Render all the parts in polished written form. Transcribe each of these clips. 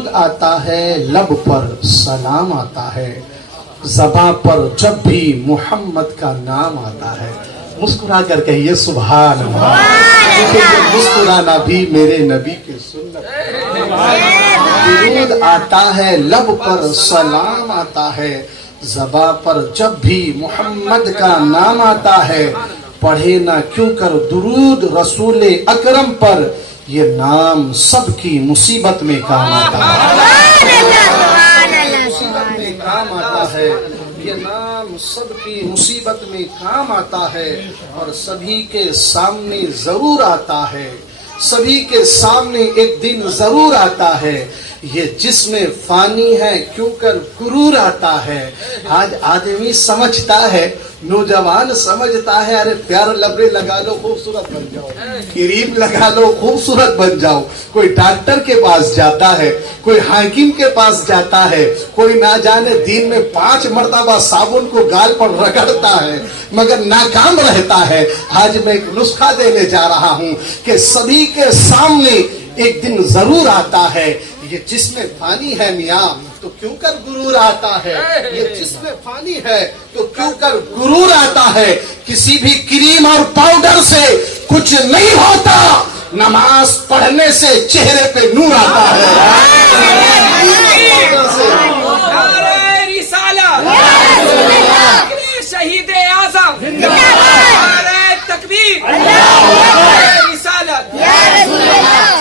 درود آتا ہے، لب پر سلام آتا ہے، زباں پر جب بھی محمد کا نام آتا ہے۔ مسکرا کر کہیے سبحان اللہ، کیونکہ یہ مسکرانا بھی میرے نبی کی سنت ہے۔ درود آتا ہے، لب پر سلام آتا ہے، زباں پر جب بھی محمد کا نام آتا ہے، پڑھے نہ کیوں کر درود رسول اکرم پر، یہ نام سب کی مصیبت میں کام آتا ہے۔ مصیبت میں کام آتا ہے، یہ نام سب کی مصیبت میں کام آتا ہے، اور سبھی کے سامنے ضرور آتا ہے، سبھی کے سامنے ایک دن ضرور آتا ہے۔ یہ جسم فانی ہے کیوں کر غرور آتا ہے۔ آج آدمی سمجھتا ہے، نوجوان سمجھتا ہے، ارے پیار لبرے لگا لو خوبصورت بن جاؤ، کریم لگا لو خوبصورت بن جاؤ۔ کوئی ڈاکٹر کے پاس جاتا ہے، کوئی حاکم کے پاس جاتا ہے، کوئی نہ جانے دن میں 5 مرتبہ صابن کو گال پر رگڑتا ہے مگر ناکام رہتا ہے۔ آج میں ایک نسخہ دینے جا رہا ہوں کہ سبھی کے سامنے ایک دن ضرور آتا ہے۔ یہ جسم فانی ہے میاں تو کیوں کر غرور آتا ہے، یہ جسم فانی ہے تو کیوں کر غرور آتا ہے۔ کسی بھی کریم اور پاؤڈر سے کچھ نہیں ہوتا، نماز پڑھنے سے چہرے پہ نور آتا ہے۔ شہید اعظم تکبیر،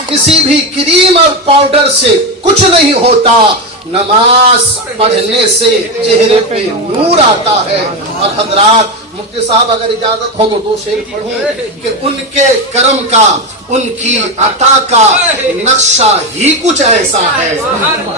کسی بھی کریم اور پاؤڈر سے کچھ نہیں ہوتا، نماز پڑھنے سے چہرے پہ نور آتا ہے۔ اور حضرات مفتی صاحب اگر اجازت ہو تو 2 شعر پڑھوں کہ ان کے کرم کا، ان کی عطا کا نقشہ ہی کچھ ایسا ہے،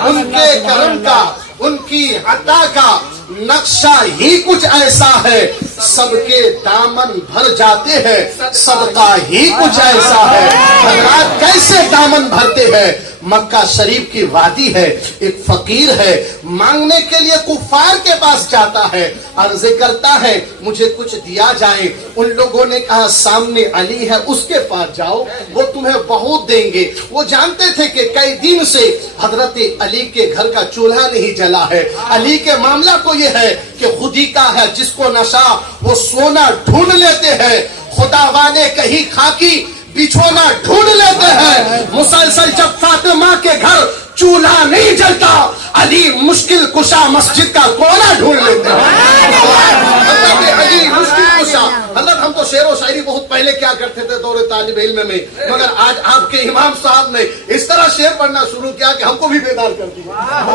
ان کے کرم کا، ان کی عطا کا نقشہ ہی کچھ ایسا ہے، سب کے دامن بھر جاتے ہیں، صدقہ ہی کچھ ایسا ہے۔ حضرات کیسے دامن بھرتے ہیں؟ مکہ شریف کی وادی ہے، ایک فقیر ہے، مانگنے کے لیے کفار کے پاس جاتا ہے، عرض کرتا ہے مجھے کچھ دیا جائے۔ ان لوگوں نے کہا سامنے علی ہے، اس کے پاس جاؤ، وہ تمہیں بہت دیں گے۔ وہ جانتے تھے کہ کئی دن سے حضرت علی کے گھر کا چولہا نہیں جلا ہے۔ علی کے معاملہ کو یہ ہے کہ خودی کا ہے، جس کو نشہ وہ سونا ڈھونڈ لیتے ہیں، خدا والے کہیں خاکی بچھونا ڈھونڈ لیتے ہیں۔ مسلسل جب فاطمہ کے گھر چولہا نہیں جلتا، علی مشکل کشا مسجد کا کونا ڈھونڈ لیتے ہیں۔ علی مشکل کشا۔ حضرت ہم تو شعر و شاعری بہت پہلے کیا کرتے تھے دور طالب علم میں، مگر آج آپ کے امام صاحب نے اس طرح شعر پڑھنا شروع کیا کہ ہم کو بھی بیدار کر دیے، ہم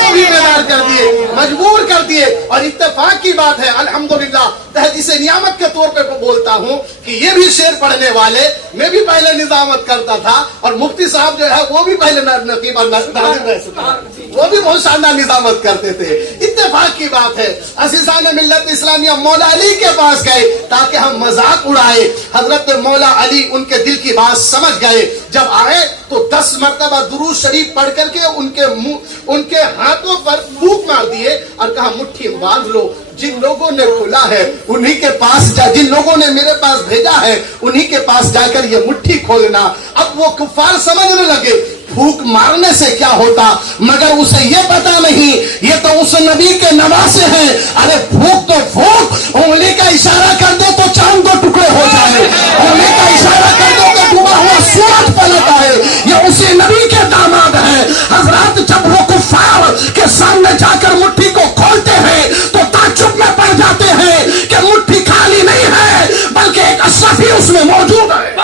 کو بھی بیدار کر دیے، مجبور کر دیے۔ اور اتفاق کی بات ہے الحمدللہ، تحدیث نعمت کے طور پہ بولتا ہوں کہ یہ بھی شعر پڑھنے والے، میں بھی پہلے نظامت کرتا تھا، اور مفتی صاحب جو ہے وہ بھی پہلے نقیب وہ بھی بہت شاندار نظامت کرتے تھے۔ اتفاق کی بات ہے عزیزان ملت اسلامیہ مولا علی کے پاس گئے تاکہ ہم مذاق اڑائے۔ حضرت مولا علی ان کے دل کی بات سمجھ گئے، جب آئے تو 10 مرتبہ درود شریف پڑھ کر کے ان کے ہاتھوں پر پھونک مار دیے اور کہا مٹھی باندھ لو۔ جن لوگوں نے کھلا ہے انہی کے پاس جن لوگوں نے میرے پاس بھیجا ہے انہی کے پاس جا کر یہ مٹھی کھولنا۔ اب وہ کفار سمجھنے لگے پھونک مارنے سے کیا ہوتا، مگر اسے یہ پتا نہیں یہ تو اس نبی کے نواسے ہیں۔ ارے پھونک تو پھونک، انگلی کا اشارہ کر دے تو چاند کو ٹکڑے ہو جائے، انگلی کا اشارہ کر دے تو ڈوبا ہوا سورج پلٹ آئے۔ یہ اسی نبی کے داماد ہیں۔ حضرات جب وہ کفار کے سامنے جا کر مٹھی کو کھولتے ہیں تو تعجب میں پڑ جاتے ہیں کہ مٹھی خالی نہیں ہے بلکہ ایک اشرفی اس میں موجود ہے،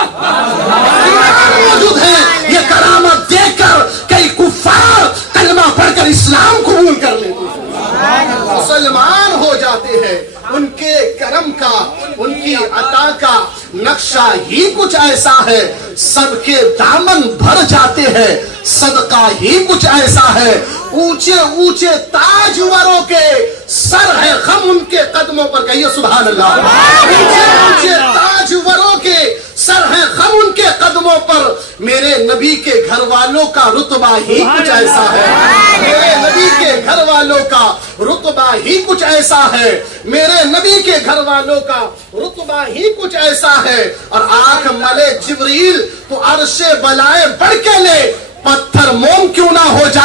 موجود ہے۔ یہ کرامت دیکھ کر کئی کفار کلمہ پڑھ کر اسلام قبول کر لیتے ہیں، مسلمان ہو جاتے ہیں۔ ان کے کرم کا، ان کی عطا کا نقشہ ہی کچھ ایسا ہے، سب کے دامن بھر جاتے ہیں، صدقہ ہی کچھ ایسا ہے۔ اونچے اونچے تاجوروں کے سر ہے غم ان کے قدموں پر، کہیے سبحان اللہ۔ اونچے اونچے تاجوروں کے سر ہے غم ان کے قدموں پر، میرے نبی کے گھر والوں کا رتبہ ہی کچھ ایسا ہے، میرے نبی کے گھر والوں کا رتبہ ہی کچھ ایسا ہے، میرے نبی کے گھر والوں کا رتبہ ہی کچھ ایسا ہے۔ اور آنکھ ملے جبریل تو عرش بلائے بڑھ کے لے، پتھر موم کیوں نہ ہو جائے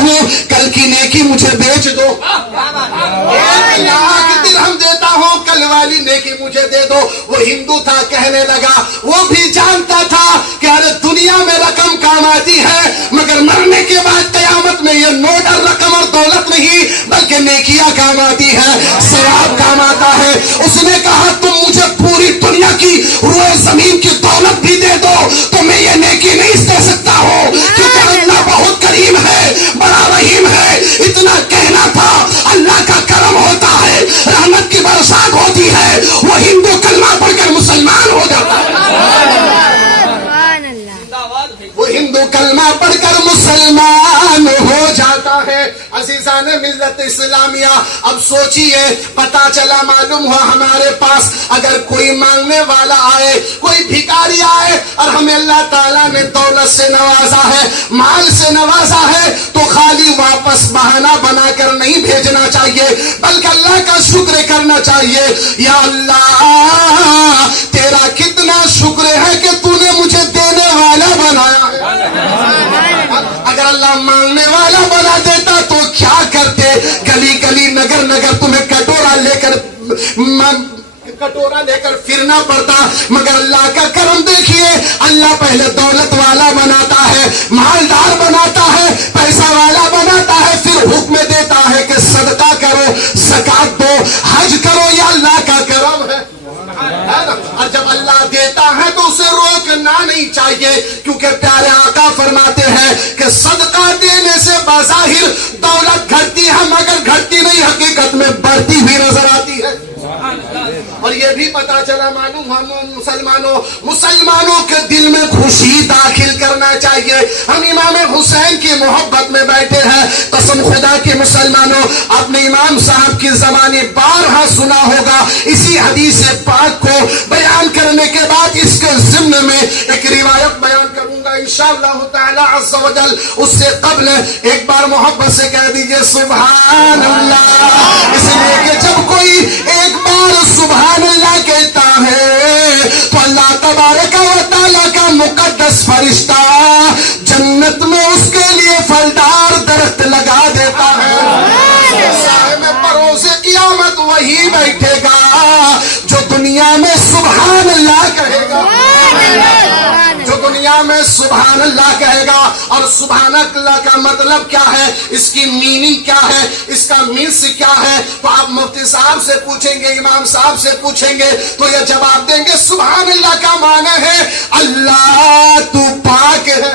ہوں کل کی نیکی مجھے بیچ دو، ایک لاکھ درہم دیتا ہوں کل والی نیکی مجھے دے دو۔ وہ ہندو تھا، کہنے لگا وہ بھی جانتا تھا کہ ارے دنیا میں رقم کام آتی ہے مگر مرنے کے بعد قیامت میں یہ نوٹ اور رقم اور دولت نہیں بلکہ نیکیاں کام آتی ہے، ثواب کام آتا ہے۔ اس نے کہا تم مجھے پوری دنیا کی روئے زمین کی دولت بھی دے دو تو میں یہ نیکی نہیں دے سکتا ہوں، کیونکہ اللہ بہت کریم ہے، بڑا رحیم ہے۔ اتنا کہنا تھا، اللہ کا کرم ہوتا ہے، رحمت کی برسات ہوتی ہے، وہ ہندو کلمہ پڑھ کر مسلمان ہو جاتا ہے، وہ ہندو کلمہ پڑھ کر مسلمان ہو جاتا ہے۔ عزیزان ملت اسلامیہ، اب سوچئے، پتا چلا معلوم ہوا ہمارے پاس اگر کوئی مانگنے والا آئے، کوئی بھکاری آئے اور ہمیں اللہ تعالیٰ نے دولت سے نوازا ہے، مال سے نوازا ہے، تو خالی واپس بہانہ بنا کر نہیں بھیجنا چاہیے بلکہ اللہ کا شکر کرنا چاہیے۔ یا اللہ تیرا کتنا شکر ہے کہ تو نے مجھے دینے والا بنایا ہے۔ اگر اللہ مانگنے والا بنا دیتا تو کیا کرتے؟ گلی گلی نگر نگر تمہیں کٹورا لے کر پھرنا پڑتا، مگر اللہ کا کرم دیکھیے، اللہ پہلے دولت والا بناتا ہے، مالدار بناتا ہے، پیسہ والا بناتا ہے، پھر حکم دیتا ہے کہ صدقہ کرو، زکات دو، حج کرو، یہ اللہ کا کرم ہے۔ اور جب اللہ دیتا ہے تو اسے روکنا نہیں چاہیے، کیونکہ پیارے آقا فرماتے ہیں کہ صدقہ دینے سے بظاہر دولت گھٹتی ہے مگر گھٹتی نہیں، حقیقت میں بڑھتی ہوئی نظر آتی ہے۔ اور یہ بھی پتا چلا معلوم ہم مسلمانوں کے دل میں خوشی داخل کرنا چاہیے۔ ہم امام حسین کی محبت میں بیٹھے ہیں، قسم خدا کے مسلمانوں، اپنے امام صاحب کی زبانی بارہا سنا ہوگا۔ اسی حدیث پاک کو بیان کرنے کے بعد اس کے ضمن میں ایک روایت بیان کروں گا انشاءاللہ تعالی عز و جل۔ اس سے قبل ایک بار محبت سے کہہ دیجئے سبحان اللہ، اس لیے کہ جب کوئی ایک بار سبحان اللہ کہتا ہے تو اللہ تبارک و تعالی کا مقدس فرشتہ جنت میں اس کے لیے پھلدار درخت لگا دیتا ہے۔ صاحب بروز قیامت وہی بیٹھے گا جو دنیا میں سبحان اللہ کہے گا، جو دنیا میں سبحان اللہ کہے گا۔ اور سبحان اللہ کا مطلب کیا ہے، اس کی میننگ کیا ہے، اس کا مینس کیا ہے، تو آپ مفتی صاحب سے پوچھیں گے، امام صاحب سے پوچھیں گے تو یہ جواب دیں گے سبحان اللہ کا معنی ہے اللہ تو پاک ہے،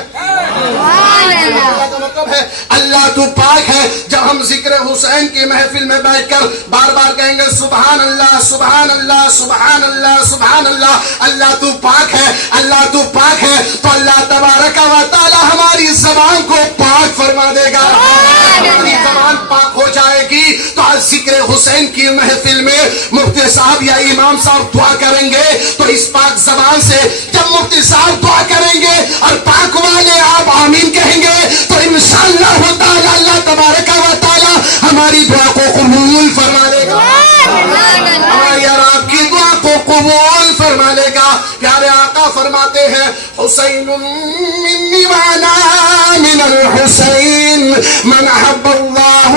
اللہ کا مطلب ہے اللہ تو پاک ہے۔ جب ہم ذکر حسین کی محفل میں بیٹھ کر بار بار کہیں گے سبحان اللہ سبحان اللہ سبحان اللہ سبحان اللہ، اللہ تو پاک ہے، اللہ تو پاک ہے، تو اللہ تبارک و تعالی ہماری زبان کو پاک فرما دے گا، ہماری زبان پاک ہو جائے گی۔ تو آج ذکر حسین کی محفل میں مفتی صاحب یا امام صاحب دعا کریں گے تو اس پاک زبان سے جب مفتی صاحب دعا کریں گے اور پاک والے آپ آمین کہیں گے تو انشاءاللہ تعالی اللہ تبارک و تعالی ہماری دعا کو قبول فرما لے گا، ہماری اور آپ کی دعا کو قبول فرما لے گا۔ پیارے آقا فرماتے ہیں حسین منی وانا من الحسین من حب اللہ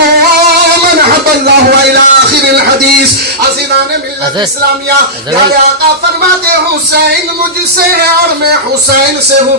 من حب اللہ الى آخر الحدیث۔ عزیزان ملت اسلامیہ، پیارے آقا فرماتے ہیں حسین مجھ سے ہے اور میں حسین سے ہوں،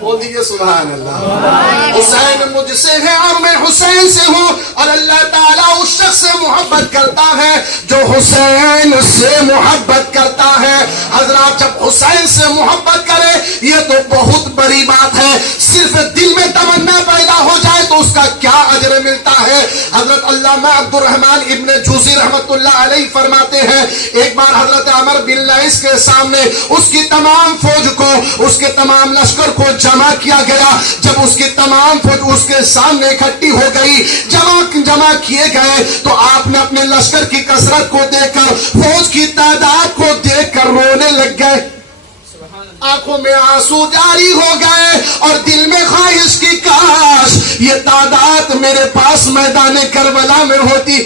بول دیجئے سبحان اللہ۔ حسین مجھ سے ہے اور میں حسین سے ہوں، اور اللہ تعالیٰ اس شخص سے محبت کرتا ہے جو حسین سے محبت کرتا ہے۔ حضرات جب حسین سے محبت کرے یہ تو بہت بڑی بات ہے، صرف دل میں تمنا پیدا ہو جائے تو اس کا کیا اجر ملتا ہے۔ حضرت علامہ عبد الرحمن ابن جوزی رحمت اللہ علیہ فرماتے ہیں ایک بار حضرت عمر بن لائس کے سامنے اس کی تمام فوج کو، اس کے تمام لشکر کو جمع کیا گیا۔ جب اس کی تمام فوج اس کے سامنے اکٹھی ہو گئی، جمع کیے گئے تو آپ نے اپنے لشکر کی کثرت کو دیکھ کر، فوج کی تعداد کو دیکھ کر رونے لگ گئے، آنکھوں میں آنسو جاری ہو گئے اور دل میں خواہش کی کاش یہ تعداد میرے پاس میدان کربلا میں ہوتی،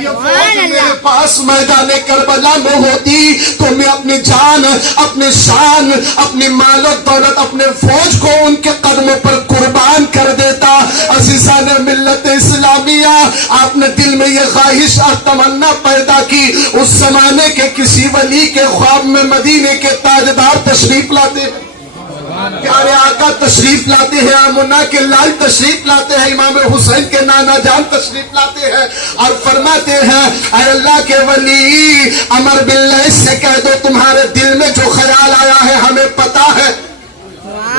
یہ فوج میرے پاس میدان کربلا میں ہوتی تو میں اپنی جان، اپنی شان، اپنی مال و دولت، اپنے فوج کو ان کے قدموں پر قربان کر دیتا۔ کیا؟ آپ نے دل میں یہ خواہش اور تمنا پیدا کی، اس زمانے کے کسی ولی کے خواب میں مدینے کے تاجدار تشریف لاتے ہیں، پیارے آقا تشریف لاتے ہیں، آمنہ کے لال تشریف لاتے ہیں، امام حسین کے نانا جان تشریف لاتے ہیں اور فرماتے ہیں اے اللہ کے ولی عمر باللہ سے کہہ دو تمہارے دل میں جو خیال آیا ہے ہمیں پتا ہے،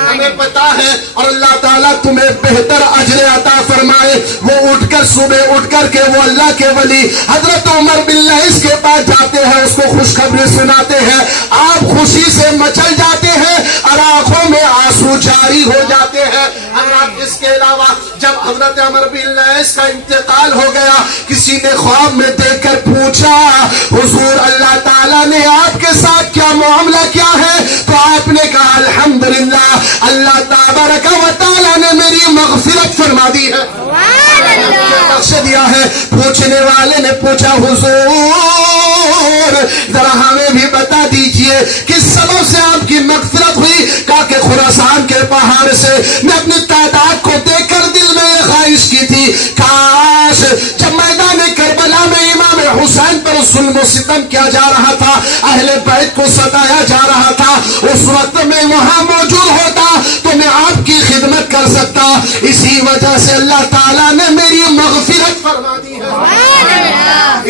ہمیں پتا ہے، اور اللہ تعالیٰ تمہیں بہتر اجر عطا فرمائے۔ وہ اٹھ کر صبح اٹھ کر کے وہ اللہ کے ولی حضرت عمر باللہ اس کے پاس جاتے ہیں، اس کو خوشخبری سناتے ہیں، آپ خوشی سے مچل جاتے ہیں اور آنکھوں میں آنسو جاری ہو جاتے ہیں۔ حضرت اس کے علاوہ جب حضرت عمر باللہ کا انتقال ہو گیا، کسی نے خواب میں دیکھ کر پوچھا حضور اللہ تعالیٰ نے آپ کے ساتھ کیا معاملہ کیا ہے؟ تو آپ نے کہا الحمدللہ اللہ تبارک و تعالیٰ نے میری مغفرت فرما دی ہے، بخش دیا ہے۔ پوچھنے والے نے پوچھا حضور ذرا ہمیں بھی بتا دیجئے کس سبب سے آپ کی مغفرت ہوئی؟ کہا کہ خراسان کے پہاڑ سے میں اپنی تعداد کو دیکھ کر دل میں یہ خواہش کی تھی کاش جب میدان کربلا میں امام حسین پر ظلم و ستم کیا جا رہا تھا، اہل بیت کو ستایا جا رہا تھا، اس وقت میں وہاں موجود ہوتا تو میں آپ کی خدمت کر سکتا، اسی وجہ سے اللہ تعالیٰ نے میری مغفرت فرما دی ہے،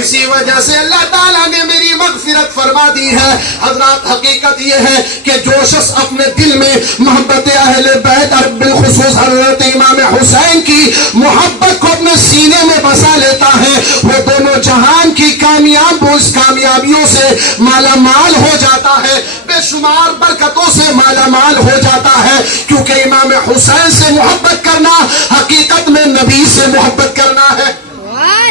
اسی وجہ سے اللہ تعالیٰ نے میری مغفرت فرما دی ہے۔ حضرات حقیقت یہ ہے کہ جو شخص اپنے دل میں محبت اہل بیت اور بالخصوص حضرت امام حسین کی محبت کو اپنے سینے میں بسا لیتا ہے، وہ دونوں جہان کی کامیابیوں سے مالا مال ہو جاتا ہے، بے شمار برکتوں سے مالا مال ہو جاتا ہے، کیونکہ امام حسین سے محبت کرنا حقیقت میں نبی سے محبت کرنا ہے۔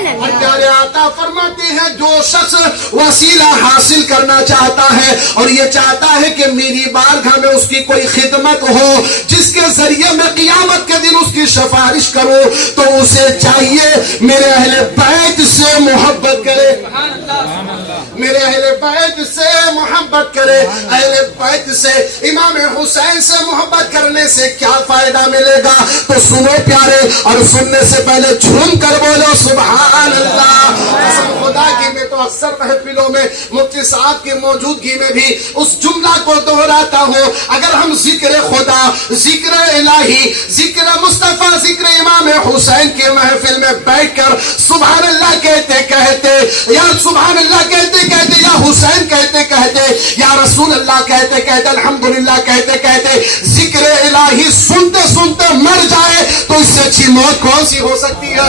اور پیارے آقا فرماتے ہیں جو شخص وسیلہ حاصل کرنا چاہتا ہے اور یہ چاہتا ہے کہ میری بارگاہ میں اس کی کوئی خدمت ہو جس کے ذریعے میں قیامت کے دن اس کی سفارش کروں، تو اسے چاہیے میرے اہل بیت سے محبت کرے، میرے اہل بیت سے محبت کرے۔ اہل بیت سے امام حسین سے محبت کرنے سے کیا فائدہ ملے گا؟ تو سنو پیارے، اور سننے سے پہلے جھوم کر بولو سبحان اللہ۔ قسم خدا کی میں تو اکثر محفلوں میں مفتی صاحب کی موجودگی میں بھی اس جملہ کو دہراتا ہوں، اگر ہم ذکر خدا، ذکر الہی، ذکر مصطفیٰ، ذکر امام حسین کی محفل میں بیٹھ کر سبحان اللہ کہتے کہتے یا سبحان اللہ کہتے کہتے یا حسین کہتے کہتے یا رسول اللہ کہتے کہتے الحمدللہ کہتے کہتے ذکر الہی سنتے سنتے مر جائے تو اس سے اچھی موت کون سی ہو سکتی ہے؟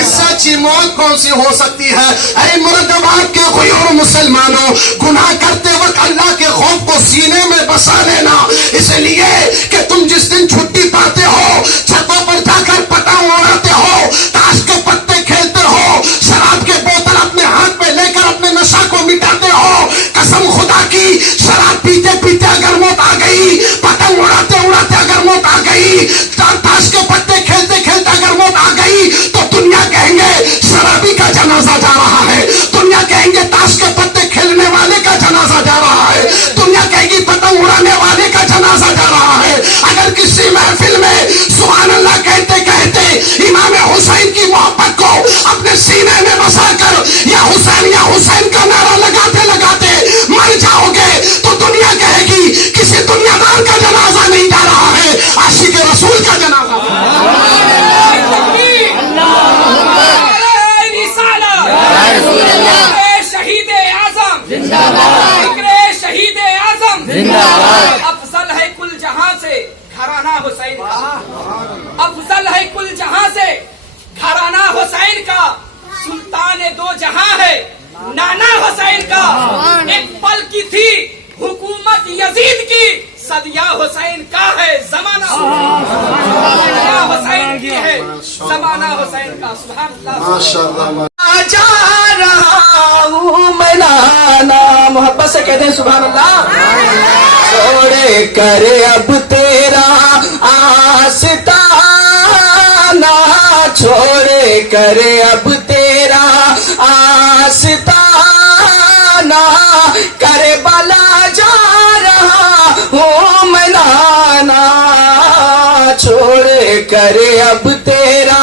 اس سے اچھی موت کون سی ہو سکتی ہے؟ اے مردبات کے غیور مسلمانوں، گناہ کرتے وقت اللہ کے خوف کو سینے میں بسا لینا، اس لیے کہ تم جس دن چھٹی پاتے ہو چھتوں پر جا کر پتنگ اڑاتے ہو، تاش کے پتے کھیلتے ہو، شراب کے بوتل اپنے ہاتھ پہ لے کر اپنے نشہ کو مٹاتے ہو، قسم خدا کی شراب پیتے پیتے اگر موت آ گئی، پتنگ اڑاتے اڑاتے اگر موت آ گئی، تاش کے پتے کھیلتے کھیلتے اگر موت آ گئی تو دنیا کہیں گے شرابی کا جنازہ جا رہا ہے، دنیا کہیں گے تاش کے پتے کھیلنے والے کا جنازہ جا رہا ہے، دنیا کہے گی پتنگ اڑانے والے کا جنازہ جا رہا ہے۔ اگر کسی محفل میں سبحان اللہ کہتے کہتے امام حسین کی محبت کو اپنے سینے میں بسا کر یا حسین کا نعرہ لگاتے لگاتے مر جاؤ گے تو دنیا کہے گی کسی دنیا دار کا جنازہ نہیں جا رہا ہے، عاشق رسول کا جنازہ جا رہا ہے۔ شہید اعظم شہید اعظم افضل ہے کل جہاں سے گھرانہ حسین کا، افضل ہے کل جہاں سے گھرانہ حسین کا، سلطان دو جہاں ہے نانا حسین کا، ایک پل کی تھی حکومت یزید کی، صدیہ حسین کا ہے زمانہ حسین کی ہے زمانہ حسین کا۔ سبحان اللہ ماشاءاللہ۔ جا رہا ہوں میں نانا، محبت سے کہتے ہیں سبحان اللہ۔ چھوڑے کر اب تیرا آستانہ، چھوڑے کر اب تیرا آستانہ، کربلا جا رہا ہوں میں نانا، چھوڑے کر اب تیرا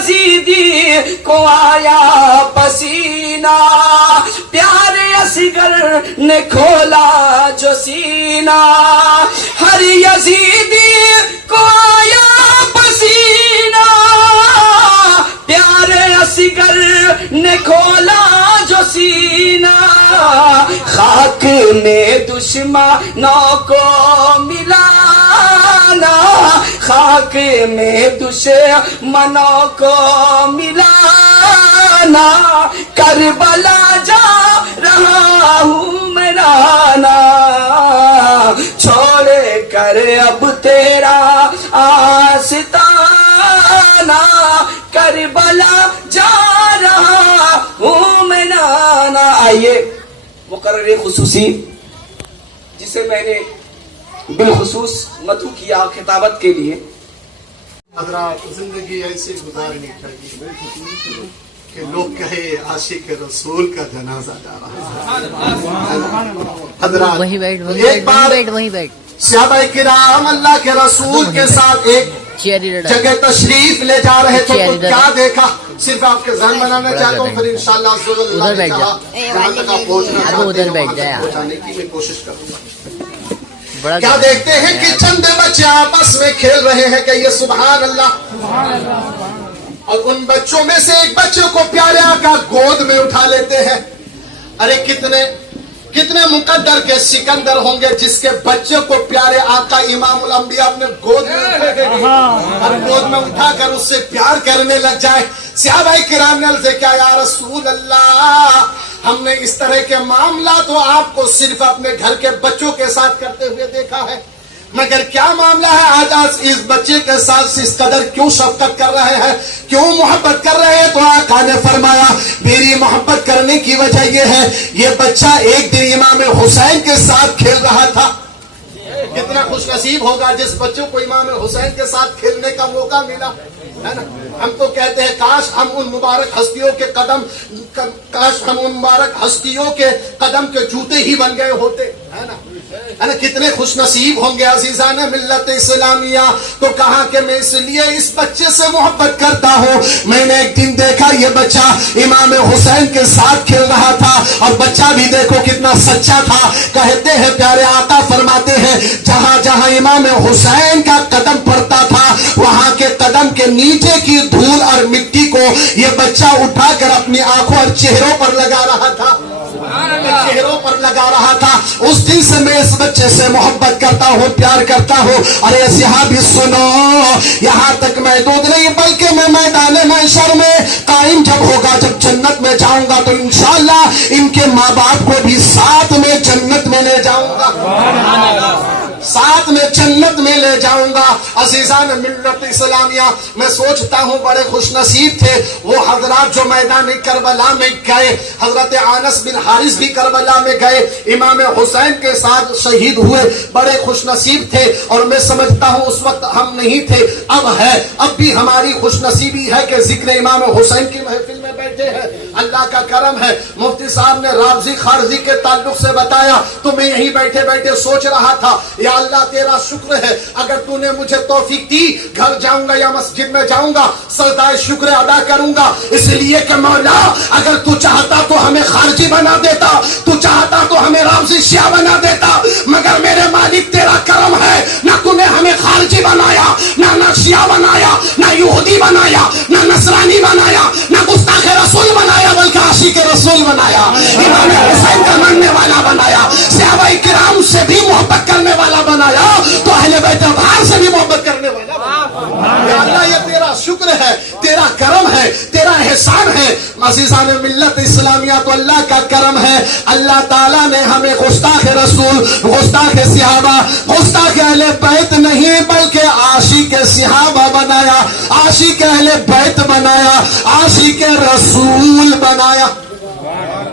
یزیدی کو آیا پسینہ، پیارے اصغر نے کھولا جو سینہ، ہر یزیدی کو آیا پسینہ، پیارے اصغر نے کھولا جو سینہ، خاک میں دشمنوں کو ملانا، خاک میں دشمنوں کو ملانا، کربلا جا رہا ہوں میں رانا، چھوڑ کر اب تیرا آستانہ، کربلا جا رہا ہوں میں نانا۔ آئیے مقرر خصوصی جسے میں نے بالخصوص مدعو کیا خطابت کے لیے، حضرات زندگی ایسے گزارنی چاہیے کہ لوگ کہے عاشق رسول کا جنازہ جا رہا ہے۔ حضرات ایک بار صحابہ کرام اللہ کے رسول کے ساتھ ایک جگہ تشریف لے جا رہے تھے، تو کیا دیکھا صرف آپ کے ذہن بنانا چاہتا ہوں، پھر انشاءاللہ اللہ نے کہا جہاں تک آپ پہنچنا چاہتے ہیں وہاں تک پہنچانے کی میں کوشش کروں گا۔ کیا دیکھتے ہیں کہ چند بچے آپس میں کھیل رہے ہیں کہ یہ سبحان اللہ، اور ان بچوں میں سے ایک بچے کو پیارے آقا گود میں اٹھا لیتے ہیں۔ ارے کتنے مقدر کے سکندر ہوں گے جس کے بچے کو پیارے آقا امام الانبیاء اپنے گود میں اٹھے گئے اور گود میں اٹھا کر اس سے پیار کرنے لگ جائے۔ صحابہ کرام نے عرض کیا یا رسول اللہ، ہم نے اس طرح کے معاملات تو آپ کو صرف اپنے گھر کے بچوں کے ساتھ کرتے ہوئے دیکھا ہے، مگر کیا معاملہ ہے آج اس بچے کے ساتھ اس قدر کیوں شفقت کر رہے ہیں، کیوں محبت کر رہے ہیں؟ تو آقا نے فرمایا میری محبت کرنے کی وجہ یہ ہے، یہ بچہ ایک دن امام حسین کے ساتھ کھیل رہا تھا۔ کتنا خوش نصیب ہوگا جس بچوں کو امام حسین کے ساتھ کھیلنے کا موقع ملا، ہے نا؟ ہم تو کہتے ہیں کاش ہم ان مبارک ہستیوں کے قدم کے جوتے ہی بن گئے ہوتے، ہے نا؟ کتنے خوش نصیب ہوں گے عزیزان ملت اسلامیہ۔ تو کہا کہ میں اس لیے اس بچے سے محبت کرتا ہوں، میں نے ایک دن دیکھا یہ بچہ امام حسین کے ساتھ کھیل رہا تھا، اور بچہ بھی دیکھو کتنا سچا تھا۔ کہتے ہیں پیارے آقا فرماتے ہیں جہاں جہاں امام حسین کا قدم پڑتا تھا وہاں کے قدم کے نیچے کی دھول اور مٹی کو یہ بچہ اٹھا کر اپنی آنکھوں اور چہروں پر لگا رہا تھا، چہروں پر لگا رہا تھا۔ اس دن سے میں اس بچے سے محبت کرتا ہوں، پیار کرتا ہوں۔ اور یہ صحابی سنو، یہاں تک محدود نہیں بلکہ میں میدان محشر میں قائم جب ہوگا، جب جنت میں جاؤں گا تو انشاءاللہ ان کے ماں باپ کو بھی ساتھ میں جنت میں لے جاؤں گا، ساتھ میں جنت میں لے جاؤں گا۔ عزیزان ملت اسلامیہ، میں سوچتا ہوں بڑے خوش نصیب تھے وہ حضرات جو میدان کربلا میں گئے۔ حضرت انس بن حارث بھی کربلا میں گئے، امام حسین کے ساتھ شہید ہوئے، بڑے خوش نصیب تھے۔ اور میں سمجھتا ہوں اس وقت ہم نہیں تھے، اب ہے، اب بھی ہماری خوش نصیبی ہے کہ ذکر امام حسین کی محفل میں بیٹھے ہیں۔ اللہ کا کرم ہے، مفتی صاحب نے رابضی خارضی کے تعلق سے بتایا تو میں یہیں بیٹھے بیٹھے سوچ رہا تھا یا اللہ تیرا شکر ہے اگر تو نے مجھے توفیق دی، گھر جاؤں گا یا مسجد میں جاؤں گا سجدہ شکر ادا کروں گا، اس لیے کہ مولا اگر تو چاہتا تو ہمیں خارجی بنا دیتا، تو چاہتا تو ہمیں رافضی شیعہ بنا دیتا، مگر میرے مالک تیرا کرم ہے، نہ تو نے ہمیں خارجی بنایا، نہ شیعہ بنایا، نہ یہودی بنایا، نہ نصرانی بنایا، نہ گستاخ رسول بنایا، بلکہ عاشق رسول بنایا، امام حسین کا ماننے والا بنایا، صحابہ کرام سے بھی محبت کرنے والا بنایا، تو اہل بیت اطہار سے بھی محبت کرنے والا بنایا۔ یا اللہ یہ تیرا شکر ہے، تیرا کرم ہے، تیرا احسان ہے۔ عزیزان ملت اسلامیہ تو اللہ کا کرم ہے، اللہ تعالیٰ نے ہمیں گستاخ رسول، گستاخ صحابہ، گستاخ اہل بیت نہیں بلکہ عاشق صحابہ بنایا، عاشق اہل بیت بنایا، عاشق رسول بنایا۔